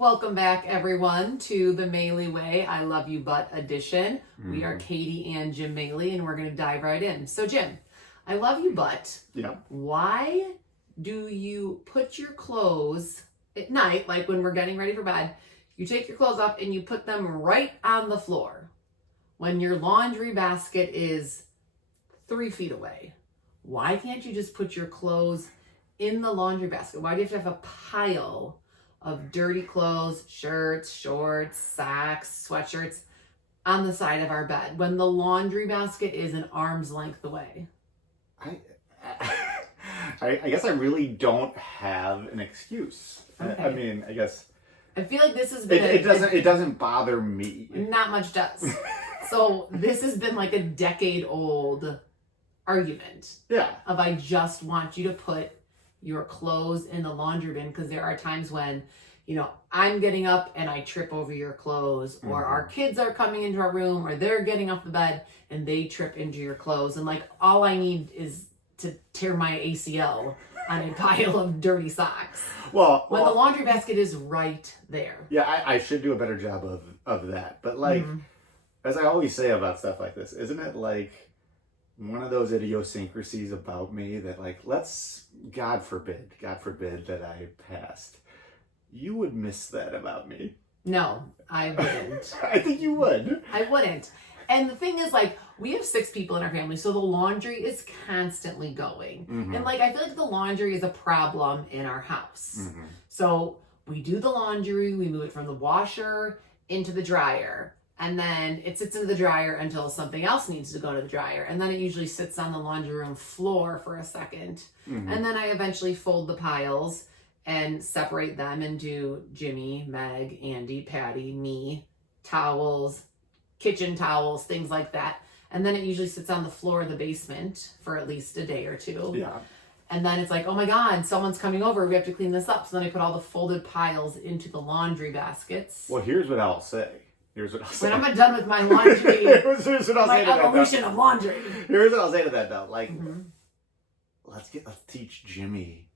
Welcome back, everyone, to the Maley Way, I Love You But edition. We are Katie and Jim Maley, and we're going to dive right in. So, Jim, I love you, but why do you put your clothes at night, like when we're getting ready for bed, you take your clothes up and you put them right on the floor when your laundry basket is 3 feet away? Why can't you just put your clothes in the laundry basket? Why do you have to have a pile of dirty clothes, shirts, shorts, socks, sweatshirts on the side of our bed when the laundry basket is an arm's length away? I guess I really don't have an excuse. Okay. I mean, I guess I feel like this has been it doesn't bother me. Not much does. So this has been like a decade-old argument. Yeah. Of I just want you to put your clothes in the laundry bin, because there are times when, I'm getting up and I trip over your clothes, or our kids are coming into our room, or they're getting off the bed and they trip into your clothes. And like, all I need is to tear my ACL on a pile of dirty socks. Well, when the laundry basket is right there. Yeah, I should do a better job of that. But like, as I always say about stuff like this, isn't it like one of those idiosyncrasies about me that, like, God forbid that I passed, you would miss that about me. No, I wouldn't. I think you would. I wouldn't. And the thing is, like, we have 6 people in our family, so the laundry is constantly going. And like, I feel like the laundry is a problem in our house. So we do the laundry, we move it from the washer into the dryer, and then it sits in the dryer until something else needs to go to the dryer. And then it usually sits on the laundry room floor for a second. And then I eventually fold the piles and separate them into Jimmy, Meg, Andy, Patty, me, towels, kitchen towels, things like that. And then it usually sits on the floor of the basement for at least a day or two. Yeah. And then it's like, oh my God, someone's coming over. We have to clean this up. So then I put all the folded piles into the laundry baskets. Well, here's what I'll say. When I'm done with my laundry, here's what I'll my evolution of laundry. Here's what I'll say to that, though. Like, let's teach Jimmy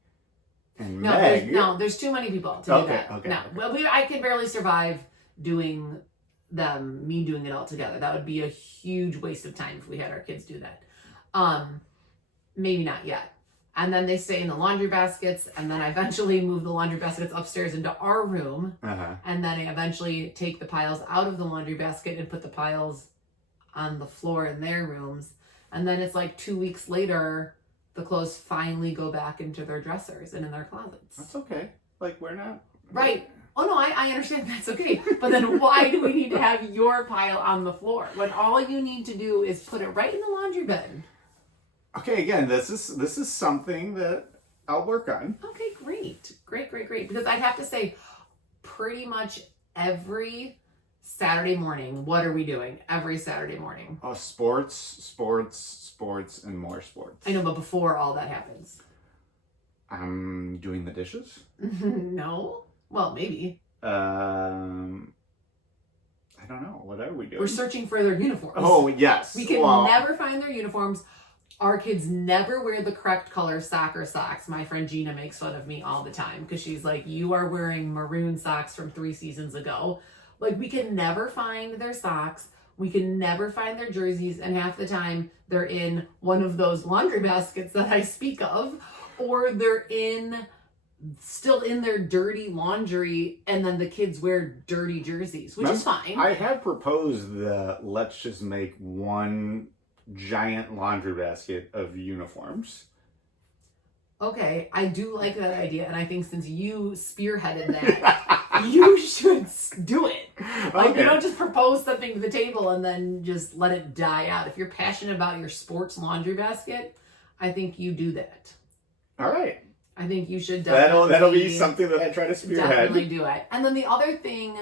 and Meg. There's too many people to do that. Okay. No, well, I can barely survive doing me doing it all together. That would be a huge waste of time if we had our kids do that. Maybe not yet. And then they stay in the laundry baskets, and then I eventually move the laundry baskets upstairs into our room. And then I eventually take the piles out of the laundry basket and put the piles on the floor in their rooms. And then it's like 2 weeks later, the clothes finally go back into their dressers and in their closets. That's okay. Like, we're not... Right. Oh, no, I understand that's okay. But then why do we need to have your pile on the floor when all you need to do is put it right in the laundry bin? Okay, again, this is something that I'll work on. Okay, great. Because I have to say, pretty much every Saturday morning, what are we doing every Saturday morning? Sports, and more sports. I know, but before all that happens. I'm doing the dishes? No. Well, maybe. I don't know. What are we doing? We're searching for their uniforms. Oh, yes. We can never find their uniforms. Our kids never wear the correct color soccer socks. My friend Gina makes fun of me all the time because she's like, you are wearing maroon socks from 3 seasons ago. Like, we can never find their socks. We can never find their jerseys. And half the time they're in one of those laundry baskets that I speak of, or they're still in their dirty laundry, and then the kids wear dirty jerseys, which is fine. I have proposed that let's just make one giant laundry basket of uniforms. Okay, I do like that idea, and I think since you spearheaded that, you should do it. Like, you don't just propose something to the table and then just let it die out. If you're passionate about your sports laundry basket, I think you do that. All right. I think you should definitely. That'll be something that I try to spearhead. Definitely do it. And then the other thing.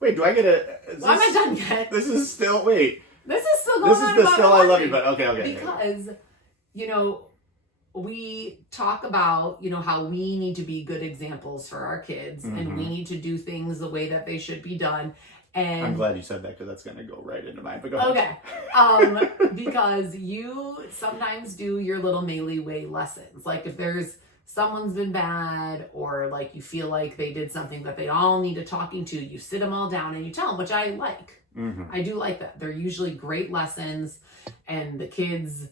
Wait, do I get I'm not done yet. This is still. Wait. This is still going on. This is the still I love you, but okay. Because, we talk about, how we need to be good examples for our kids, and we need to do things the way that they should be done. And I'm glad you said that because that's going to go right into mine. But go ahead. Okay. Because you sometimes do your little Maley Way lessons. Like if there's someone's been bad, or like you feel like they did something that they all need a talking to, you sit them all down and you tell them, which I like. I do like that. They're usually great lessons, and the kids,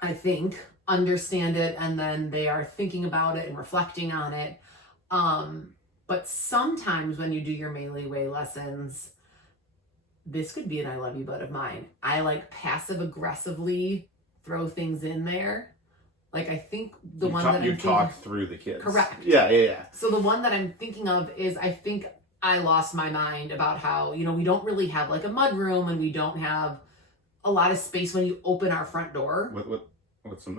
I think, understand it, and then they are thinking about it and reflecting on it. But sometimes when you do your Maley Way lessons, this could be an I love you but of mine. I like passive aggressively throw things in there. Like, I think the one that you talk through the kids. Correct. Yeah. So the one that I'm thinking of is, I think I lost my mind about how, you know, we don't really have like a mud room, and we don't have a lot of space when you open our front door. What's a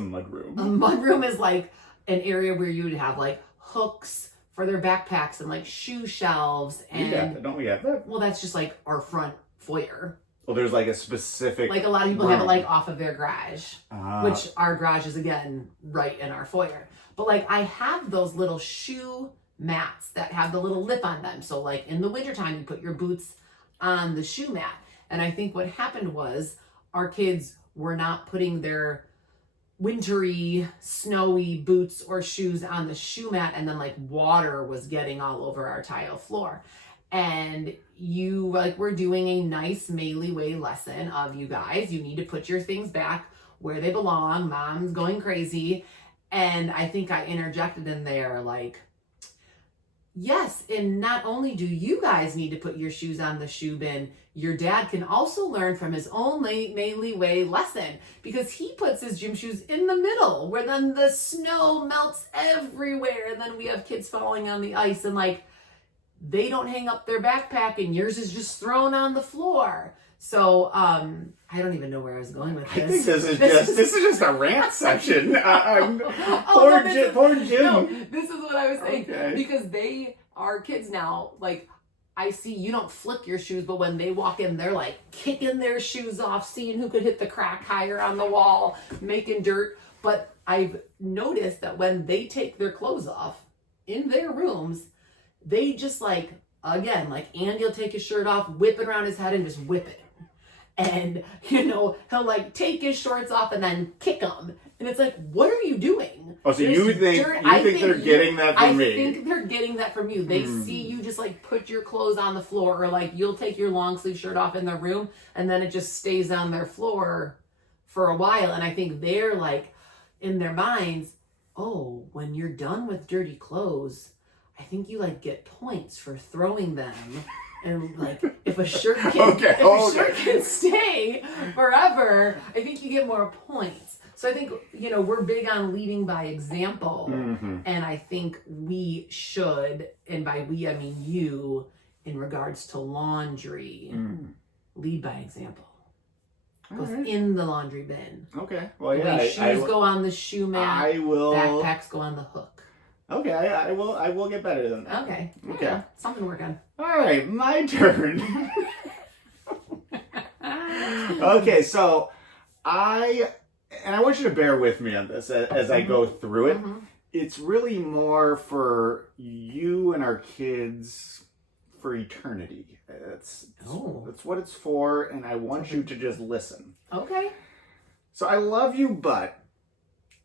mud room? A mud room is like an area where you would have like hooks for their backpacks and like shoe shelves. And don't we have that? Well, that's just like our front foyer. Well, there's like a specific, like a lot of people room. have it like off of their garage, which our garage is again right in our foyer. But like, I have those little shoe mats that have the little lip on them. So like in the wintertime, you put your boots on the shoe mat. And I think what happened was our kids were not putting their wintry, snowy boots or shoes on the shoe mat, and then like water was getting all over our tile floor. And you like, we're doing a nice Maley Way lesson of, you guys, you need to put your things back where they belong. Mom's going crazy. And I think I interjected in there like, yes, and not only do you guys need to put your shoes on the shoe bin, your dad can also learn from his own Maley Way lesson, because he puts his gym shoes in the middle where then the snow melts everywhere, and then we have kids falling on the ice, and like, they don't hang up their backpack and yours is just thrown on the floor. So I don't even know where I was going with this. I think this is just a rant section. Poor Jim. No, this is what I was saying. Okay. Because they are kids now. Like, I see you don't flick your shoes, but when they walk in, they're like kicking their shoes off, seeing who could hit the crack higher on the wall, making dirt. But I've noticed that when they take their clothes off in their rooms, they just like, again, like Andy will take his shirt off, whip it around his head and just whip it. And, you know, he'll like take his shorts off and then kick them. And it's like, what are you doing? Oh, so you think they're getting that from me? I think they're getting that from you. They see you just like put your clothes on the floor, or like you'll take your long sleeve shirt off in their room and then it just stays on their floor for a while. And I think they're like, in their minds, oh, when you're done with dirty clothes, I think you like get points for throwing them. And like, if a shirt can stay forever, I think you get more points. So I think, you know, we're big on leading by example. And I think we should, and by we, I mean you, in regards to laundry, lead by example. Goes in the laundry bin. Okay. Well, yeah. Shoes go on the shoe mat. I will. Backpacks go on the hook. Okay, I will get better than that. Okay. Okay. Yeah, something to work on. All right, my turn. Okay, so I want you to bear with me on this as I go through it. It's really more for you and our kids for eternity. That's what it's for, and I want you to just listen. Okay. So I love you, but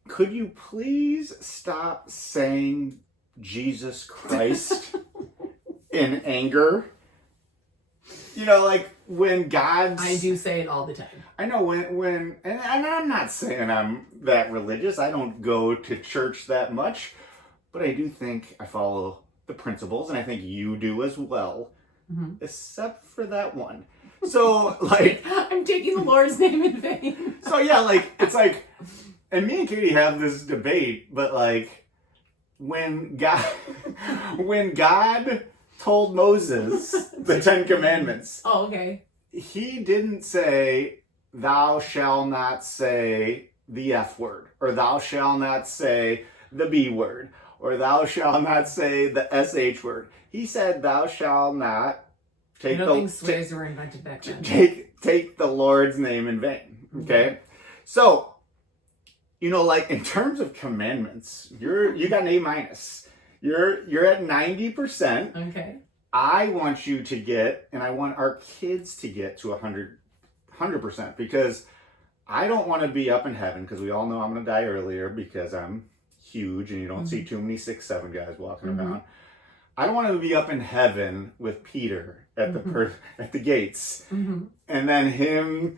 could you please stop saying Jesus Christ in anger? You know, like when God's... I do say it all the time. I know when and I'm not saying I'm that religious. I don't go to church that much. But I do think I follow the principles, and I think you do as well. Except for that one. So, like... I'm taking the Lord's name in vain. So, yeah, like, it's like... And me and Katie have this debate, but like, when God told Moses the 10 Commandments, he didn't say, "Thou shalt not say the F word," or "Thou shalt not say the B word," or "Thou shalt not say the SH word." He said, "Thou shalt not take swears were invented back then. Take the Lord's name in vain." Okay, so. You know, like in terms of commandments, you got an A-. You're at 90%. Okay. I want you to get, and I want our kids to get to 100%, because I don't want to be up in heaven, because we all know I'm going to die earlier because I'm huge and you don't see too many 6'7" guys walking around. I don't want to be up in heaven with Peter at the gates, and then him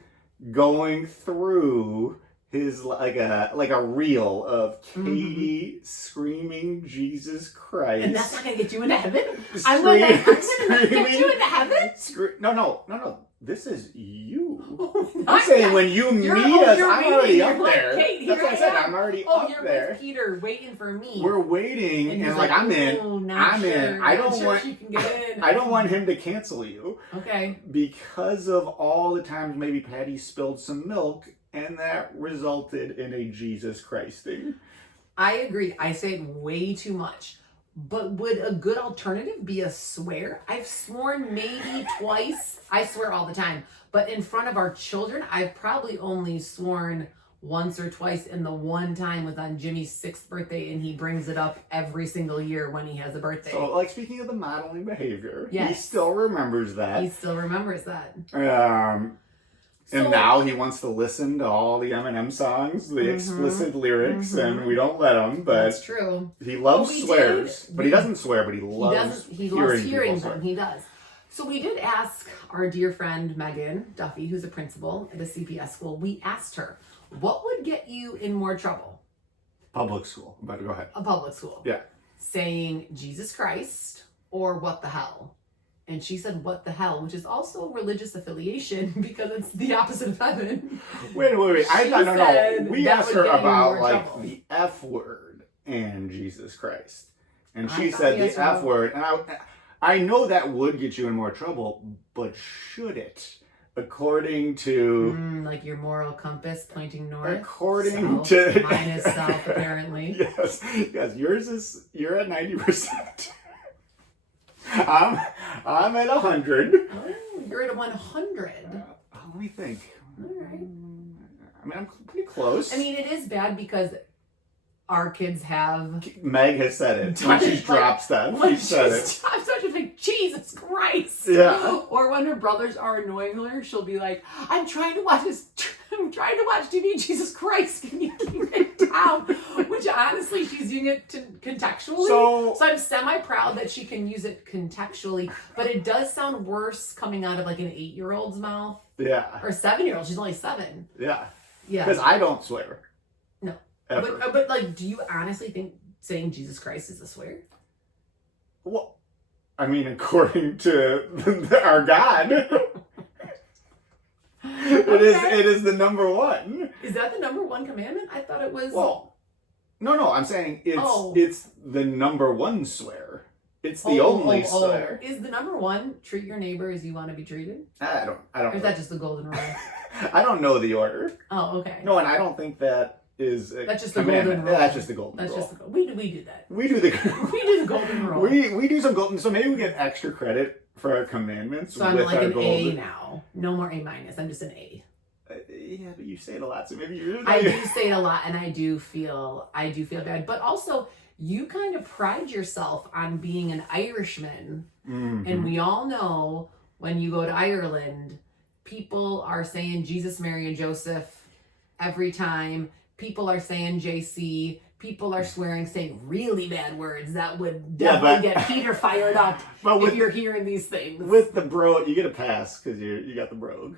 going through his like a reel of Katie screaming Jesus Christ. And that's not gonna get you into heaven? I'm gonna get you into heaven? No. This is you. Oh, I'm saying when you meet us, I'm already up there. Kate, that's what I said. I'm already up you're there. With Peter waiting for me. We're waiting, and like I'm in. I'm in. I don't want him to cancel you. Okay. Because of all the times maybe Patty spilled some milk, and that resulted in a Jesus Christ thing. I agree. I say it way too much. But would a good alternative be a swear? I've sworn maybe twice. I swear all the time. But in front of our children, I've probably only sworn once or twice, and the one time was on Jimmy's 6th birthday, and he brings it up every single year when he has a birthday. So, like, speaking of the modeling behavior, yes. He still remembers that. He still remembers that. And now he wants to listen to all the Eminem songs, the explicit lyrics, and we don't let him. But that's true. He loves swears, but he doesn't swear. But he loves hearing them. He does. So we did ask our dear friend Megan Duffy, who's a principal at a CPS school. We asked her, what would get you in more trouble? Public school. But go ahead. A public school. Yeah. Saying Jesus Christ or what the hell? And she said, what the hell? Which is also religious affiliation because it's the opposite of heaven. Wait. No. We asked her about like the F word and Jesus Christ. And she said the F word. And I know that would get you in more trouble, but should it? According to... like your moral compass pointing north? According to... Mine is south, apparently. Yes. You're at 90%. I'm at 100. Oh, you're at 100. Let me think. All right. I mean, I'm pretty close. I mean, it is bad because our kids have... Meg has said it. When she drops that, she said it. I'm such a big Jesus Christ. Yeah. Or when her brothers are annoying her, she'll be like, I'm trying to watch TV, Jesus Christ, can you keep it down? Which honestly, she's using it contextually. So I'm semi-proud that she can use it contextually, but it does sound worse coming out of like an 8-year-old's mouth. Yeah. Or 7-year-old. She's only 7. Yeah. Yeah. Because I don't swear. No. Ever. But like, do you honestly think saying Jesus Christ is a swear? Well, I mean, according to our God... It is the number one. Is that the number one commandment? I thought it was. Well, no. I'm saying it's the number one swear. It's the only swear. Is the number one treat your neighbor as you want to be treated? I don't. Or is that just the golden rule? I don't know the order. Oh, okay. No, and I don't think that is. That's just the golden rule. Yeah, that's just the golden rule. That's just we do that. We do the golden rule. We do some golden. So maybe we get extra credit for our commandments. So I'm like an A now. No more A minus. I'm just an A. Yeah, but you say it a lot, so maybe you're... I do say it a lot, and I do feel bad. But also, you kind of pride yourself on being an Irishman. And we all know when you go to Ireland, people are saying Jesus, Mary, and Joseph every time. People are saying JC. People are saying really bad words that would definitely get Peter fired up if you're hearing these things. With the bro, you get a pass because you got the brogue.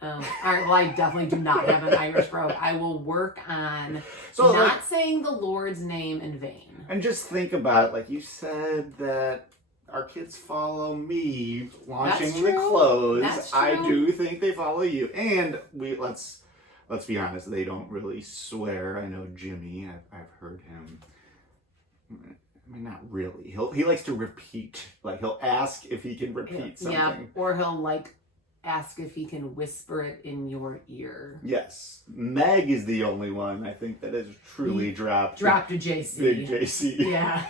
All right, well, I definitely do not have an Irish brogue. I will work on not saying the Lord's name in vain. And just think about it. Like you said that our kids follow me launching the clothes. That's true. I do think they follow you. And let's be honest, they don't really swear. I know Jimmy, I've heard him. I mean, not really. He likes to repeat. Like he'll ask if he can repeat something. Yeah, or he'll ask if he can whisper it in your ear. Yes. Meg is the only one, I think, that has truly dropped a JC. Big JC. Yeah.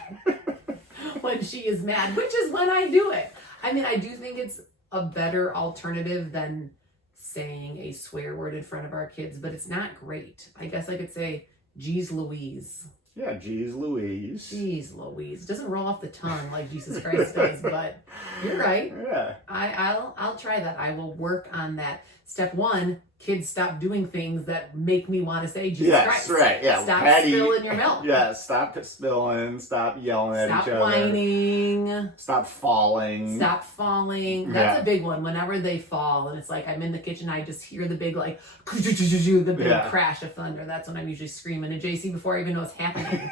When she is mad, which is when I do it. I mean, I do think it's a better alternative than saying a swear word in front of our kids, but it's not great. I guess I could say, geez Louise. Yeah, geez Louise. Geez Louise. It doesn't roll off the tongue like Jesus Christ does, but you're right. Yeah. I'll try that. I will work on that. Step 1, kids stop doing things that make me want to say Jesus Christ. Right. Yeah. Stop Patty, spilling your milk. Yeah. Stop spilling. Stop yelling at each other. Stop whining. Stop falling. Stop falling. That's a big one. Whenever they fall, and it's like I'm in the kitchen, I just hear the big like the big crash of thunder. That's when I'm usually screaming at JC before I even know what's happening.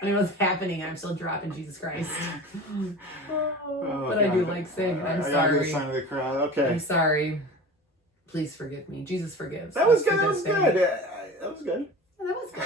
When I know what's happening, I'm still dropping Jesus Christ. But I do like saying it. I'm sorry. Sign of the crowd. Okay. I'm sorry. Please forgive me. Jesus forgives. That was good. That was good. That was good. Oh, that was good.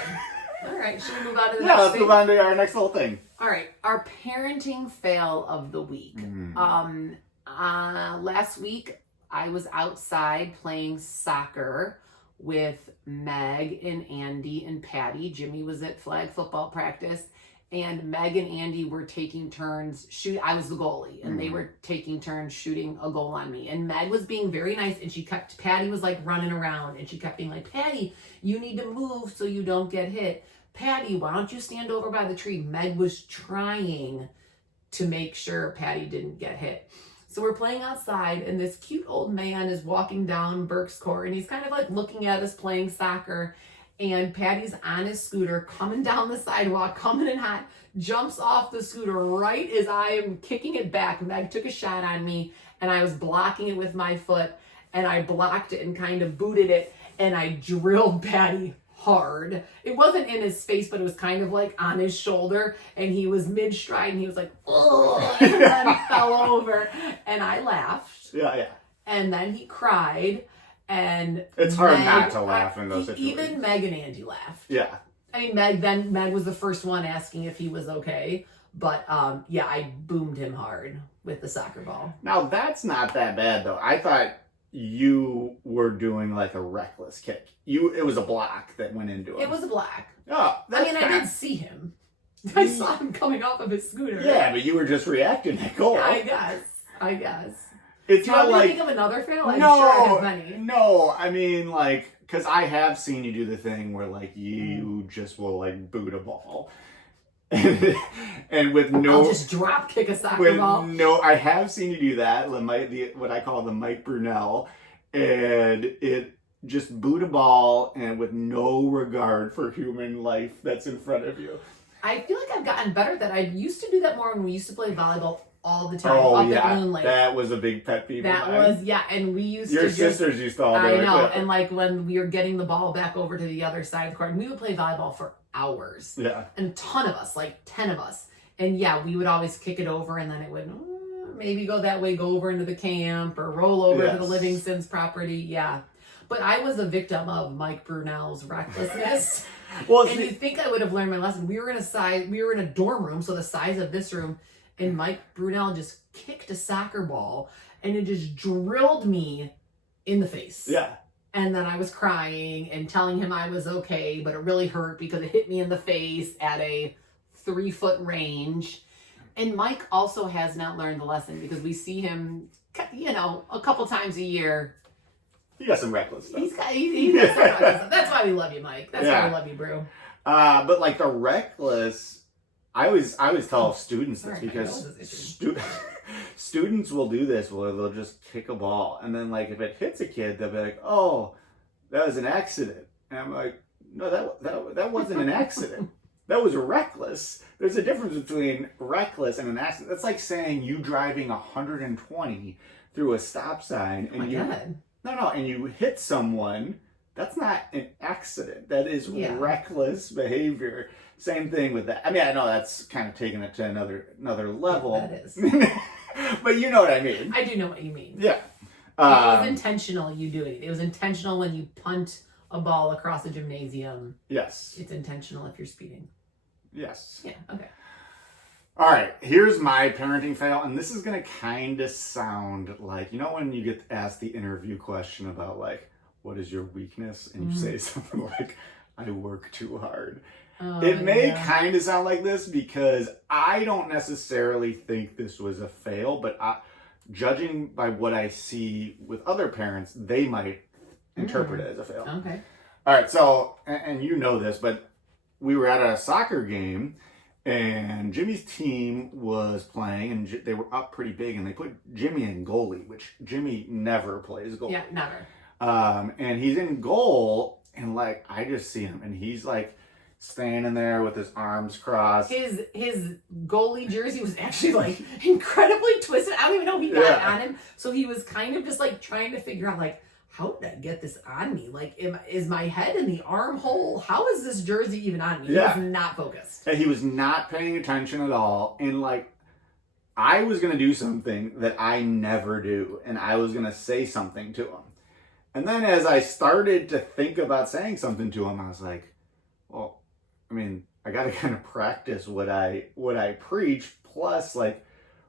All right. Should we move on to the next next thing? Move on to our next little thing. All right. Our parenting fail of the week. Last week, I was outside playing soccer with Meg and Andy and Patty. Jimmy was at flag football practice, and Meg and Andy were taking turns shoot. I was the goalie, and they were taking turns shooting a goal on me. And Meg was being very nice, and Patty was like running around, and she kept being like, Patty, you need to move so you don't get hit. Patty, why don't you stand over by the tree? Meg was trying to make sure Patty didn't get hit. So we're playing outside, and this cute old man is walking down Burke's Court, and he's kind of like looking at us playing soccer, and Patty's on his scooter coming down the sidewalk, coming in hot, jumps off the scooter right as I am kicking it back. Meg took a shot on me, and I was blocking it with my foot, and I blocked it and kind of booted it, and I drilled Patty hard. It wasn't in his face, but it was kind of like on his shoulder, and he was mid-stride, and he was like, oh, and then fell over, and I laughed. Yeah. And then he cried, and it's hard not to laugh in those situations. Even Meg and Andy laughed. Yeah. I mean, Meg was the first one asking if he was okay, but I boomed him hard with the soccer ball. Now, that's not that bad, though. I thought you were doing like a reckless kick. It was a block that went into him. It was a block. Oh, I did see him. I saw him coming off of his scooter. Yeah, but you were just reacting to goal. Yeah, I guess. It's Do not you want like me to think of another fail? I'm sure I have many. No, I mean like because I have seen you do the thing where like you just will like boot a ball. And with no, I'll just drop kick a soccer ball. No, I have seen you do that. What I call the Mike Brunell, and it just boot a ball and with no regard for human life that's in front of you. I feel like I've gotten better at that. I used to do that more when we used to play volleyball all the time. At Moon Lake. That was a big pet peeve. And we used Your sisters used to all do it. I know, and like when we were getting the ball back over to the other side of the court, and we would play volleyball for hours. Yeah. And a ton of us, like 10 of us. And yeah, we would always kick it over, and then it would maybe go that way, go over into the camp, or roll over to the Livingston's property. Yeah. But I was a victim of Mike Brunell's recklessness. And you think I would have learned my lesson. We were in a dorm room, so the size of this room, and Mike Brunell just kicked a soccer ball, and it just drilled me in the face. Yeah. And then I was crying and telling him I was okay, but it really hurt because it hit me in the face at a 3-foot range. And Mike also has not learned the lesson because we see him, a couple times a year. He got some reckless stuff. He got some reckless stuff. That's why we love you, Mike. That's why we love you, bro. But like the reckless, I always tell students this because students will do this where they'll just kick a ball, and then like if it hits a kid, they'll be like, "Oh, that was an accident," and I'm like, "No, that wasn't an accident. That was reckless." There's a difference between reckless and an accident. That's like saying you driving 120 through a stop sign and and you hit someone. That's not an accident. That is reckless behavior. Same thing with that. I mean, I know that's kind of taking it to another level. Yeah, that is. But you know what I mean. I do know what you mean. Yeah. It was intentional, you doing it. It was intentional when you punt a ball across a gymnasium. Yes. It's intentional if you're speeding. Yes. Yeah, okay. All right, here's my parenting fail, and this is going to kind of sound like, when you get asked the interview question about, like, what is your weakness? And you say something like, I work too hard. It may kind of sound like this because I don't necessarily think this was a fail, but judging by what I see with other parents, they might interpret it as a fail. Okay. All right, so, and you know this, but we were at a soccer game, and Jimmy's team was playing, and they were up pretty big, and they put Jimmy in goalie, which Jimmy never plays goalie. Yeah, never. And he's in goal, and like I just see him, and he's like standing there with his arms crossed. His goalie jersey was actually like incredibly twisted. I don't even know he got it on him. So he was kind of just like trying to figure out like, how did I get this on me? Like, is my head in the armhole? How is this jersey even on me? He was not focused. And he was not paying attention at all. And like, I was going to do something that I never do. And I was going to say something to him. And then as I started to think about saying something to him, I was like, well, I mean, I got to kind of practice what I preach. Plus, like,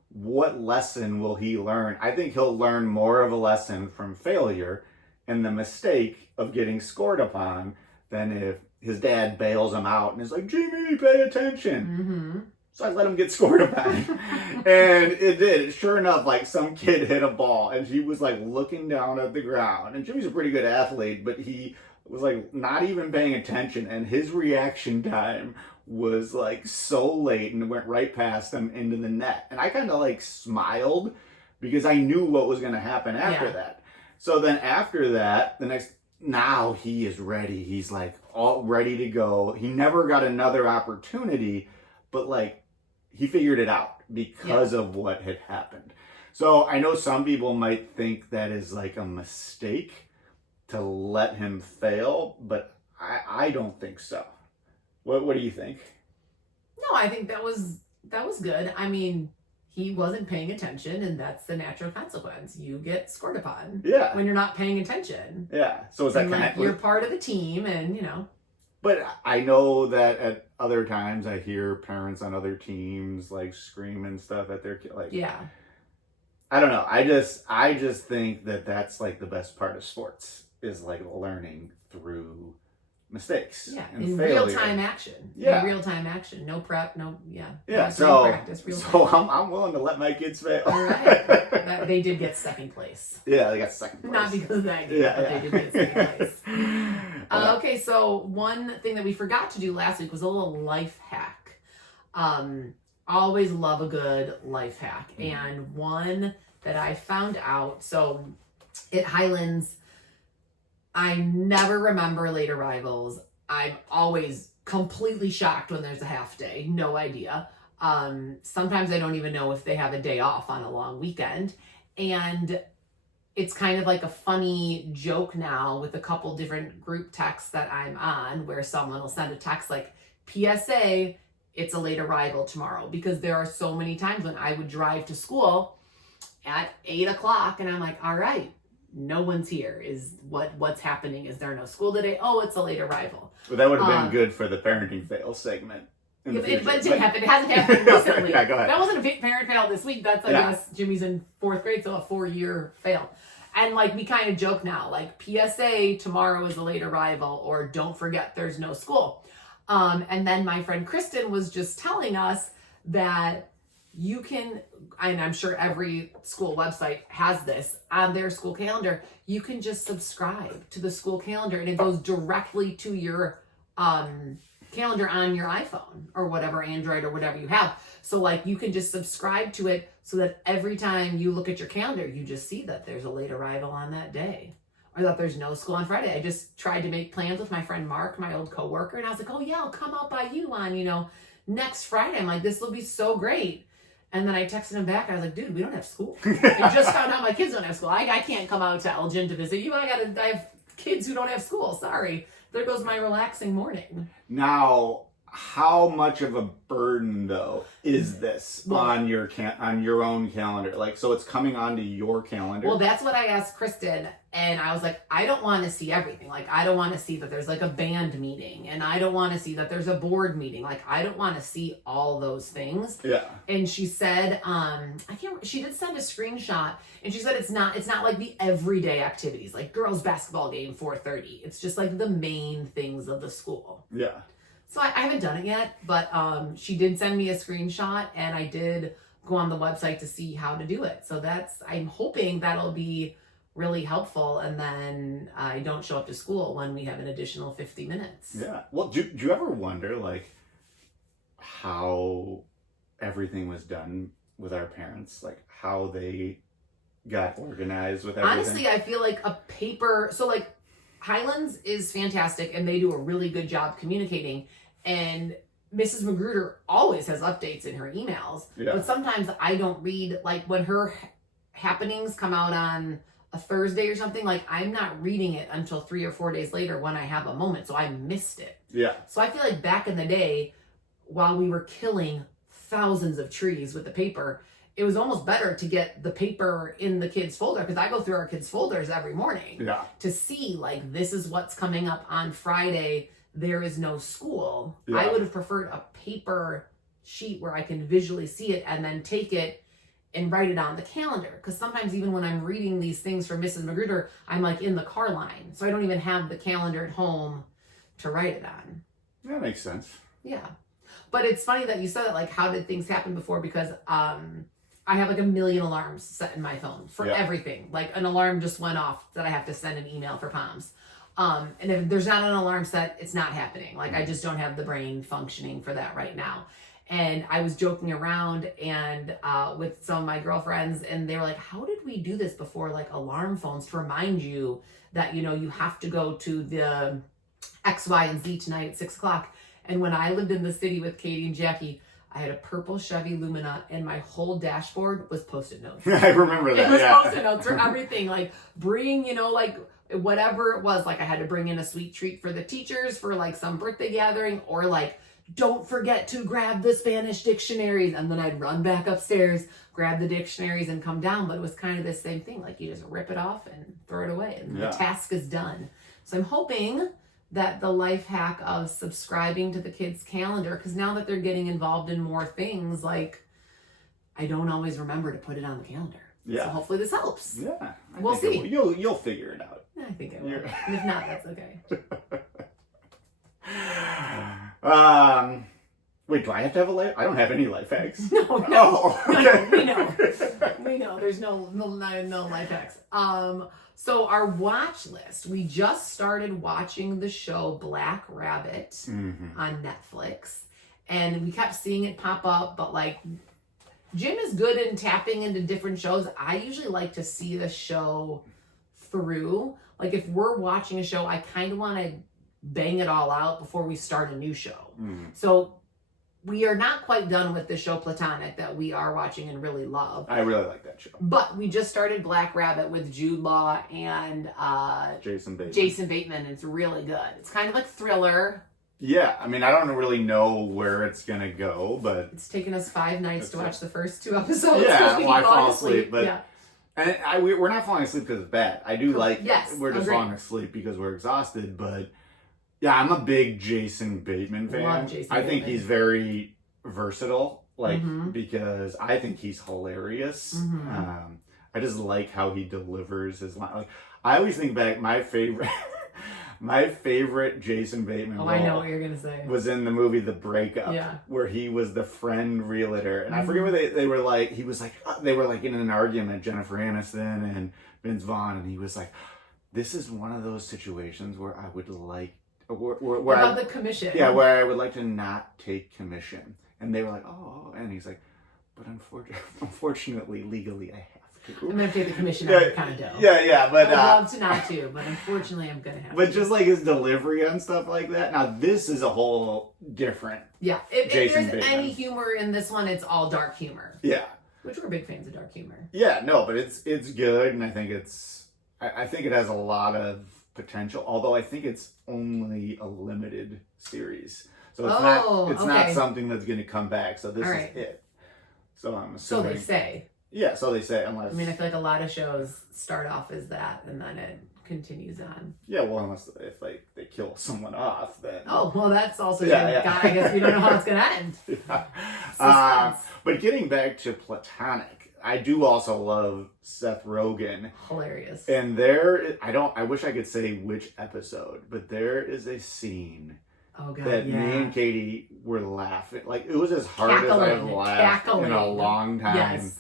what lesson will he learn? I think he'll learn more of a lesson from failure and the mistake of getting scored upon than if his dad bails him out and is like, Jimmy, pay attention. Mm-hmm. So I let him get scored upon. And it did. Sure enough, like some kid hit a ball and he was like looking down at the ground. And Jimmy's a pretty good athlete, but he was like not even paying attention. And his reaction time was like so late and went right past him into the net. And I kind of like smiled because I knew what was going to happen after that. So then after that, now he is ready. He's like all ready to go. He never got another opportunity, but like he figured it out because of what had happened. So I know some people might think that is like a mistake to let him fail, but I don't think so. What do you think? No, I think that was good. I mean, he wasn't paying attention, and that's the natural consequence. You get scored upon. Yeah. When you're not paying attention. Yeah. So is that like you're part of the team, and you know. But I know that at other times I hear parents on other teams like screaming stuff at their kid. Like, I don't know. I just think that that's like the best part of sports is like learning through mistakes. Yeah, and in failure. real-time action. Yeah. In real-time action. No prep, no. So practice, I'm willing to let my kids fail. All right. They did get second place. Yeah, they got second place. Not because of that game, but they did get second place. Okay, so one thing that we forgot to do last week was a little life hack. Always love a good life hack. Mm-hmm. And one that I found out, so at Highlands, I never remember late arrivals. I'm always completely shocked when there's a half day. No idea. Sometimes I don't even know if they have a day off on a long weekend. And it's kind of like a funny joke now with a couple different group texts that I'm on where someone will send a text like, PSA, it's a late arrival tomorrow. Because there are so many times when I would drive to school at 8:00 and I'm like, all right, no one's here. Is what's happening? Is there no school today? Oh, it's a late arrival. Well, that would have been good for the parenting fail segment. But it didn't happen. It hasn't happened recently. Yeah, go ahead. That wasn't a parent fail this week. That's, I guess, Jimmy's in 4th grade, so a 4-year fail. And like we kind of joke now, like PSA, tomorrow is a late arrival, or don't forget there's no school. And then my friend Kristen was just telling us that you can, and I'm sure every school website has this on their school calendar, you can just subscribe to the school calendar and it goes directly to your calendar on your iPhone or whatever, Android or whatever you have. So like you can just subscribe to it so that every time you look at your calendar, you just see that there's a late arrival on that day or that there's no school on Friday. I just tried to make plans with my friend Mark, my old coworker, and I was like, oh yeah, I'll come out by you on, next Friday. I'm like, this will be so great. And then I texted him back. I was like, dude, we don't have school. I just found out my kids don't have school. I can't come out to Elgin to visit you. I have kids who don't have school. Sorry. There goes my relaxing morning. Now, how much of a burden though is this on your own calendar? Like, so it's coming onto your calendar. Well, that's what I asked Kristen, and I was like, I don't want to see everything. Like, I don't want to see that there's like a band meeting, and I don't want to see that there's a board meeting. Like, I don't want to see all those things. Yeah. And she said, she did send a screenshot, and she said it's not like the everyday activities, like girls' basketball game 4:30. It's just like the main things of the school. Yeah. So I haven't done it yet, but she did send me a screenshot, and I did go on the website to see how to do it. So I'm hoping that'll be really helpful, and then I don't show up to school when we have an additional 50 minutes. Yeah. Well, do you ever wonder, like, how everything was done with our parents? Like, how they got organized with everything. Honestly, I feel like a paper. So like Highlands is fantastic, and they do a really good job communicating. And Mrs. Magruder always has updates in her emails, but sometimes I don't read, like when her happenings come out on a Thursday or something, like I'm not reading it until 3 or 4 days later when I have a moment, so I missed it. Yeah. So I feel like back in the day, while we were killing thousands of trees with the paper, it was almost better to get the paper in the kids' folder, because I go through our kids' folders every morning to see, like, this is what's coming up on Friday. There is no school. I would have preferred a paper sheet where I can visually see it and then take it and write it on the calendar. Because sometimes even when I'm reading these things from Mrs. Magruder, I'm like in the car line. So I don't even have the calendar at home to write it on. That makes sense. Yeah. But it's funny that you said that, like, how did things happen before? Because I have like a million alarms set in my phone for everything. Like an alarm just went off that I have to send an email for Palms. And if there's not an alarm set, it's not happening. Like I just don't have the brain functioning for that right now. And I was joking around and with some of my girlfriends, and they were like, how did we do this before, like alarm phones to remind you that, you know, you have to go to the X, Y, and Z tonight at 6 o'clock. And when I lived in the city with Katie and Jackie, I had a purple Chevy Lumina, and my whole dashboard was Post-it notes. I remember that. It was Post-it notes for everything. Like bring, you know, like whatever it was. Like I had to bring in a sweet treat for the teachers for like some birthday gathering, or like, don't forget to grab the Spanish dictionaries. And then I'd run back upstairs, grab the dictionaries, and come down. But it was kind of the same thing. Like you just rip it off and throw it away, and the task is done. So I'm hoping that the life hack of subscribing to the kids' calendar, because now that they're getting involved in more things, like I don't always remember to put it on the calendar. Yeah. So hopefully this helps. Yeah. We'll see. You'll figure it out. I think it will. And if not, that's okay. Wait, do I have to have a life? I don't have any life hacks. No. Oh, okay. No, we know. There's no life hacks. So our watch list, we just started watching the show Black Rabbit on Netflix, and we kept seeing it pop up, but like Jim is good in tapping into different shows. I usually like to see the show through. Like if we're watching a show, I kind of want to bang it all out before we start a new show. So we are not quite done with the show Platonic that we are watching and really love. I really like that show. But we just started Black Rabbit with Jude Law and Jason Bateman. It's really good. It's kind of like thriller. Yeah, I mean, I don't really know where it's going to go, but it's taken us 5 nights to watch the first 2 episodes. Yeah, well, I fall asleep, but yeah. And we're not falling asleep because it's bad. I do like we're just agreed. falling asleep because we're exhausted, but yeah, I'm a big Jason Bateman fan. Love Jason I think Bateman. he's very versatile, like because I think he's hilarious. I just like how he delivers his line. Like I always think back, my favorite Jason Bateman role, I know what you're gonna say, was in the movie The Breakup, where he was the friend realtor, and I forget what they were like. He was like they were like in an argument, Jennifer Aniston and Vince Vaughn, and he was like, "This is one of those situations where I would like." Where about the commission. Yeah, where I would like to not take commission. And they were like, oh, and he's like, but unfortunately, legally, I have to. I'm going to take the commission out of the condo. Yeah, but... I would love to not to, but unfortunately, I'm going to have to. But just like his delivery and stuff like that. Now, this is a whole different if Jason there's Bateman. any humor in this one, it's all dark humor. Yeah. Which we're big fans of dark humor. Yeah, no, but it's good, and I think I think it has a lot of potential, although I think it's only a limited series, so it's not something that's going to come back. So this is it. So I'm assuming. So they say. Yeah, so they say, unless. I mean, I feel like a lot of shows start off as that, and then it continues on. Yeah, well, unless if they kill someone off, then. Oh well, that's also God, I guess we don't know how it's going to end. But getting back to Platonic. I do also love Seth Rogen. Hilarious. And I wish I could say which episode, but there is a scene that me and Katie were laughing. Like, it was as hard as I've laughed in a long time. Yes.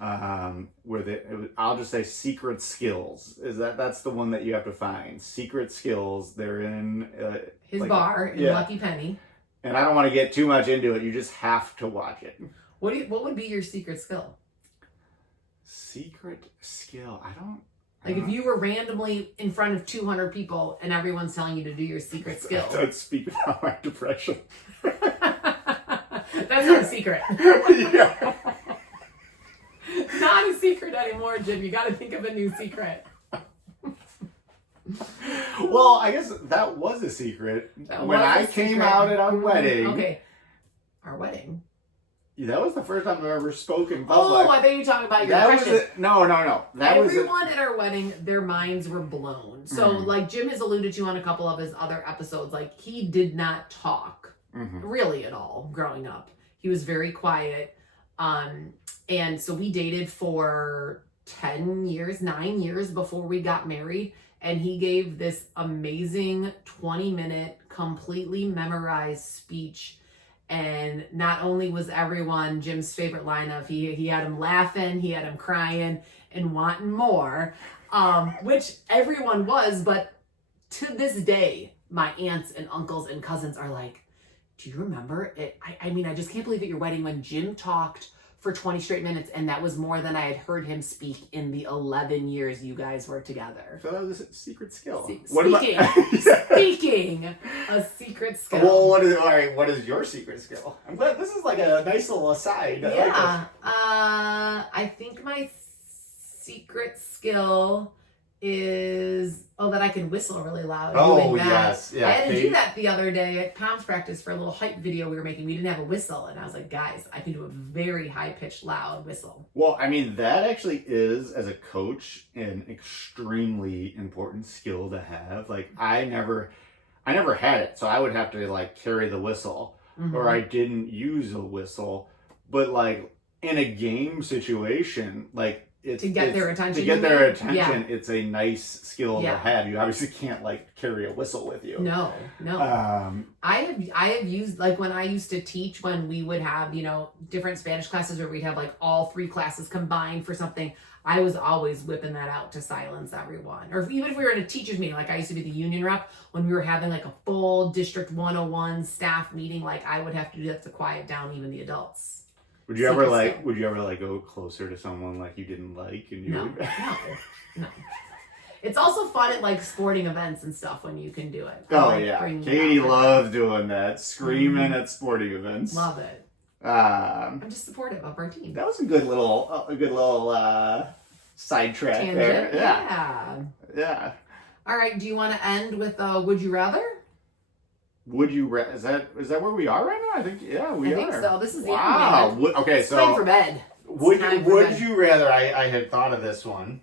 I'll just say Secret Skills. That's the one that you have to find. Secret Skills. They're in his bar in Lucky Penny. And I don't want to get too much into it. You just have to watch it. What would be your secret skill? Secret skill. I don't. Like if you were randomly in front of 200 people and everyone's telling you to do your secret skill. Don't speak about my depression. That's not a secret. Yeah. Not a secret anymore, Jim. You got to think of a new secret. Well, I guess that was a secret. When I came out at our wedding. Okay. Our wedding? That was the first time I've ever spoken public. Oh, I think you were talking about your depression. No. Everyone at our wedding, their minds were blown. So, like Jim has alluded to on a couple of his other episodes, like he did not talk really at all growing up. He was very quiet. And so we dated for 9 years before we got married. And he gave this amazing 20-minute, completely memorized speech. And not only was everyone Jim's favorite line of, he had him laughing, he had him crying and wanting more, which everyone was. But to this day, my aunts and uncles and cousins are like, do you remember it? I mean, I just can't believe at your wedding when Jim talked for 20 straight minutes, and that was more than I had heard him speak in the 11 years you guys were together. So that was a secret skill. Speaking a secret skill. Well, what is your secret skill? I'm glad this is like a nice little aside. Yeah. I think my secret skill is that I can whistle really loud. Oh, yes. Yeah. I had to do that the other day at comms practice for a little hype video we were making. We didn't have a whistle, and I was like, guys, I can do a very high-pitched, loud whistle. Well, I mean, that actually is, as a coach, an extremely important skill to have. Like, I never had it, so I would have to, like, carry the whistle, or I didn't use a whistle. But, like, in a game situation, like, to get their attention. It's a nice skill to have. You obviously can't like carry a whistle with you. No. I have used, like when I used to teach, when we would have, different Spanish classes where we'd have like all 3 classes combined for something, I was always whipping that out to silence everyone. Or even if we were in a teacher's meeting, like I used to be the union rep, when we were having like a full District 101 staff meeting, like I would have to do that to quiet down even the adults. Would you ever go closer to someone like you didn't like and you No. It's also fun at like sporting events and stuff when you can do it. Katie loves doing that, screaming at sporting events. Love it. I'm just supportive of our team. That was a good little sidetrack there. Yeah. All right, do you want to end with would you rather? Would you? Is that where we are right now? I think we are. I think so. This is the end. Wow. Okay, so time for bed. Would you rather? I had thought of this one.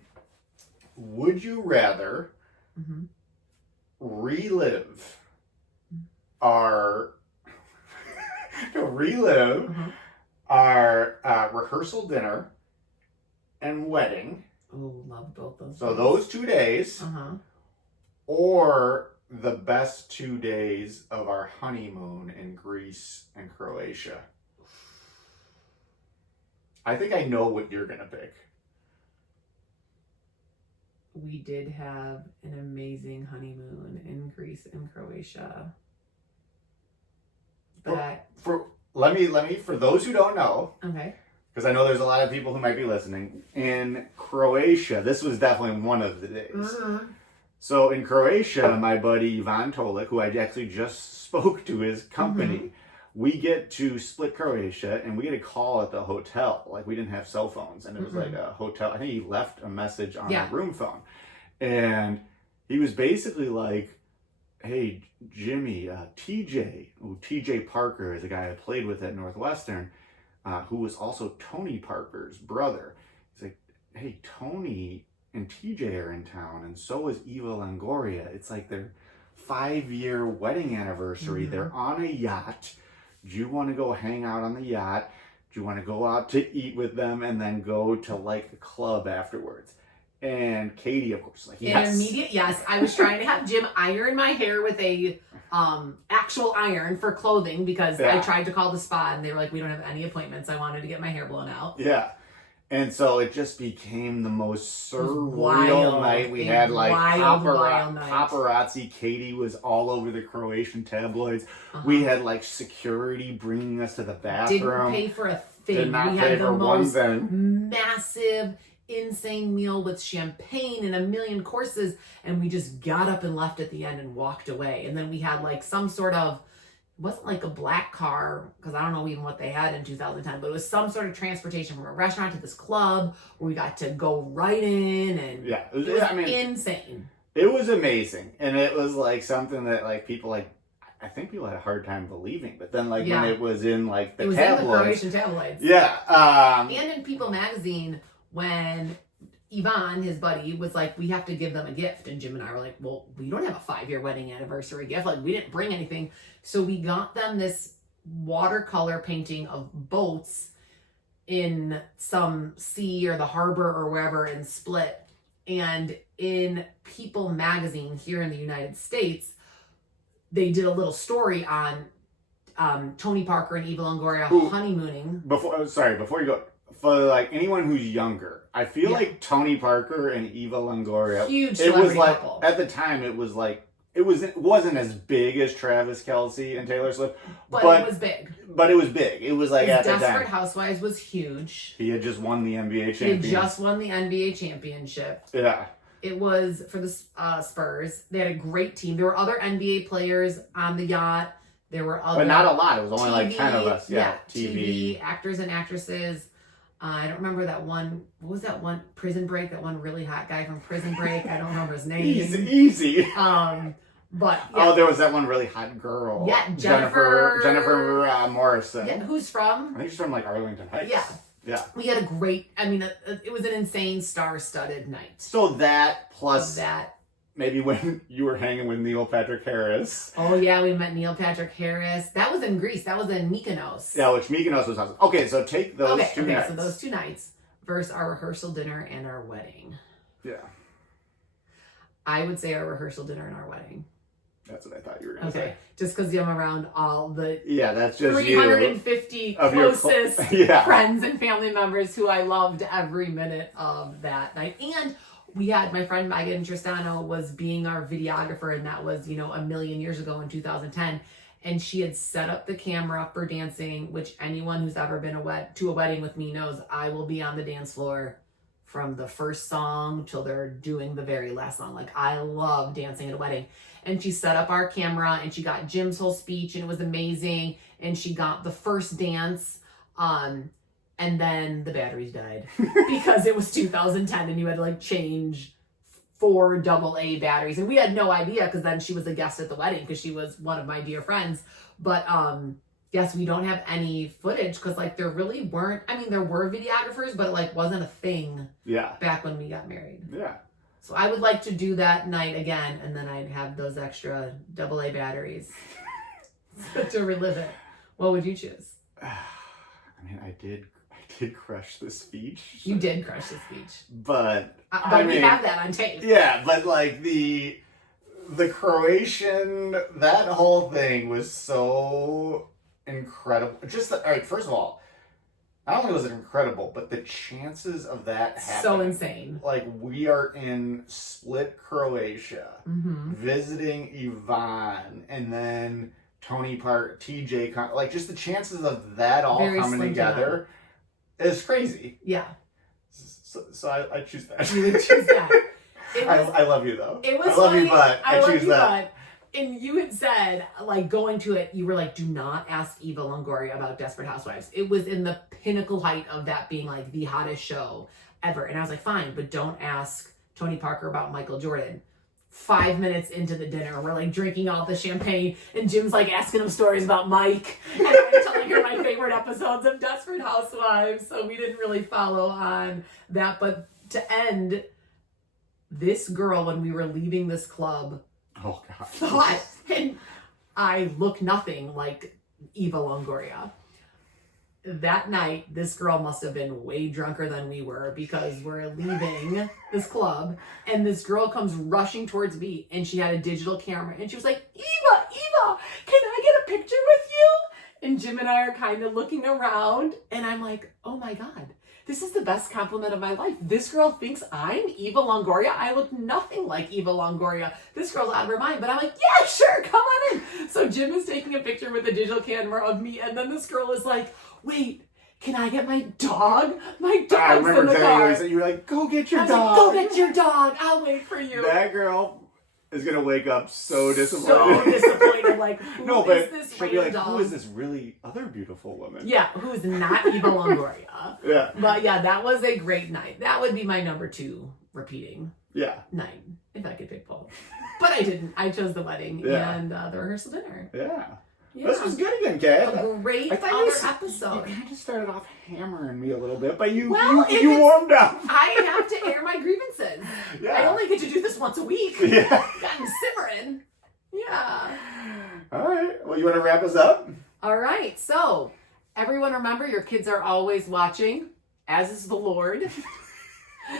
Would you rather relive our rehearsal dinner and wedding? Oh, love both those. So those 2 days, or the best 2 days of our honeymoon in Greece and Croatia. I think I know what you're going to pick. We did have an amazing honeymoon in Greece and Croatia. Let me for those who don't know. Okay. Because I know there's a lot of people who might be listening. In Croatia, this was definitely one of the days. So in Croatia, my buddy Ivan Tolik, who I actually just spoke to his company, we get to split Croatia and we get a call at the hotel. Like we didn't have cell phones and it was like a hotel. I think he left a message on the room phone. And he was basically like, hey, Jimmy, TJ Parker is a guy I played with at Northwestern, who was also Tony Parker's brother. He's like, hey, Tony and TJ are in town, and so is Eva Longoria. It's like their 5-year wedding anniversary. They're on a yacht. Do you want to go hang out on the yacht? Do you want to go out to eat with them and then go to like a club afterwards? And Katie, of course, like, yes. An immediate yes. I was trying to have Jim iron my hair with a actual iron for clothing because I tried to call the spa and they were like, we don't have any appointments. I wanted to get my hair blown out. Yeah. And so it just became the most surreal night. We had like paparazzi. Katie was all over the Croatian tabloids. We had like security bringing us to the bathroom. Didn't pay for a thing. We had the most massive insane meal with champagne and a million courses. And we just got up and left at the end and walked away. And then we had like some sort of, it wasn't like a black car, because I don't know even what they had in 2010, but it was some sort of transportation from a restaurant to this club where we got to go right in, and it was insane. It was amazing. And it was like something that like people like, I think people had a hard time believing, but then like when it was in like the tabloids. It was in the Croatian tabloids. Yeah. And in People magazine, when Ivan, his buddy, was like, we have to give them a gift. And Jim and I were like, well, we don't have a 5-year wedding anniversary gift. Like, we didn't bring anything. So we got them this watercolor painting of boats in some sea or the harbor or wherever in Split. And in People magazine here in the United States, they did a little story on Tony Parker and Eva Longoria honeymooning. Before you go, for like anyone who's younger, I feel like Tony Parker and Eva Longoria, huge it was like couple. At the time it wasn't as big as Travis Kelce and Taylor Swift, but it was big. But it was big. It was like at the time. Desperate Housewives was huge. He had just won the NBA championship. Yeah. It was for the Spurs. They had a great team. There were other NBA players on the yacht. There were other, but not a lot. It was only like 10 of us. Yeah, TV actors and actresses. I don't remember that one. What was that one? Prison Break. That one really hot guy from Prison Break. I don't remember his name. Easy. But there was that one really hot girl. Yeah, Jennifer Morrison. Yeah, who's from? I think she's from like Arlington Heights. Yeah. We had a great. I mean, it was an insane star-studded night. So that plus that. Maybe when you were hanging with Neil Patrick Harris. Oh, yeah, we met Neil Patrick Harris. That was in Greece. That was in Mykonos. Yeah, which Mykonos was awesome. Okay, so take those two nights. So those 2 nights versus our rehearsal dinner and our wedding. Yeah. I would say our rehearsal dinner and our wedding. That's what I thought you were going to say. Just because I'm around all the that's just 350 closest friends and family members who I loved every minute of that night. And we had my friend Megan Tristano was being our videographer, and that was, a million years ago in 2010. And she had set up the camera for dancing, which anyone who's ever been to a wedding with me knows I will be on the dance floor from the first song till they're doing the very last song. Like, I love dancing at a wedding. And she set up our camera, and she got Jim's whole speech, and it was amazing. And she got the first dance, and then the batteries died because it was 2010 and you had to like change 4 AA batteries. And we had no idea because then she was a guest at the wedding because she was one of my dear friends. But yes, we don't have any footage because like there really weren't. I mean, there were videographers, but it like wasn't a thing back when we got married. Yeah. So I would like to do that night again, and then I'd have those extra AA batteries to relive it. What would you choose? I mean, I did crush the speech. You did crush the speech. But we have that on tape. Yeah, but like the Croatian, that whole thing was so incredible. Just all right, first of all, not only was it incredible, but the chances of that happening. So insane. Like, we are in Split, Croatia, visiting Ivan, and then Tony Park, TJ, like just the chances of that all coming together. It's crazy. Yeah. So I choose that. You would choose that. I love you though. It was I love you, but I choose that. And you had said, like, going to it, you were like, do not ask Eva Longoria about Desperate Housewives. It was in the pinnacle height of that being like the hottest show ever. And I was like, fine, but don't ask Tony Parker about Michael Jordan. 5 minutes into the dinner, we're like drinking all the champagne, and Jim's like asking him stories about Mike, and I'm telling her my favorite episodes of Desperate Housewives. So we didn't really follow on that. But to end, this girl, when we were leaving this club, thought, and I look nothing like Eva Longoria. That night, this girl must have been way drunker than we were because we're leaving this club and this girl comes rushing towards me and she had a digital camera and she was like, Eva, can I get a picture with you? And Jim and I are kind of looking around and I'm like, oh my God, this is the best compliment of my life. This girl thinks I'm Eva Longoria. I look nothing like Eva Longoria. This girl's out of her mind, but I'm like, yeah, sure, come on in. So Jim is taking a picture with a digital camera of me and then this girl is like, wait, can I get my dog? My I dog's remember in the exactly what car. you said. You were like, go get your I was like, dog. go get your dog. I'll wait for you. That girl is going to wake up so disappointed. So disappointed. Like, who is this she'll be like, random? who is this really other beautiful woman? Yeah, who is not Eva Longoria. Yeah. But yeah, that was a great night. That would be my number 2 repeating night, if I could pick both. But I didn't. I chose the wedding and the rehearsal dinner. Yeah. This was good again, Kay. A great other episode. You kind of started off hammering me a little bit, but you warmed up. I have to air my grievances. Yeah. I only get to do this once a week. Yeah. Got them simmering. Yeah. All right. Well, you want to wrap us up? All right. So, everyone remember, your kids are always watching, as is the Lord.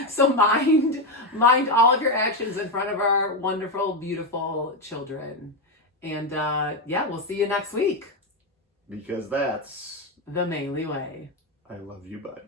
So mind all of your actions in front of our wonderful, beautiful children. And we'll see you next week. Because that's The Maley Way. I love you, bud.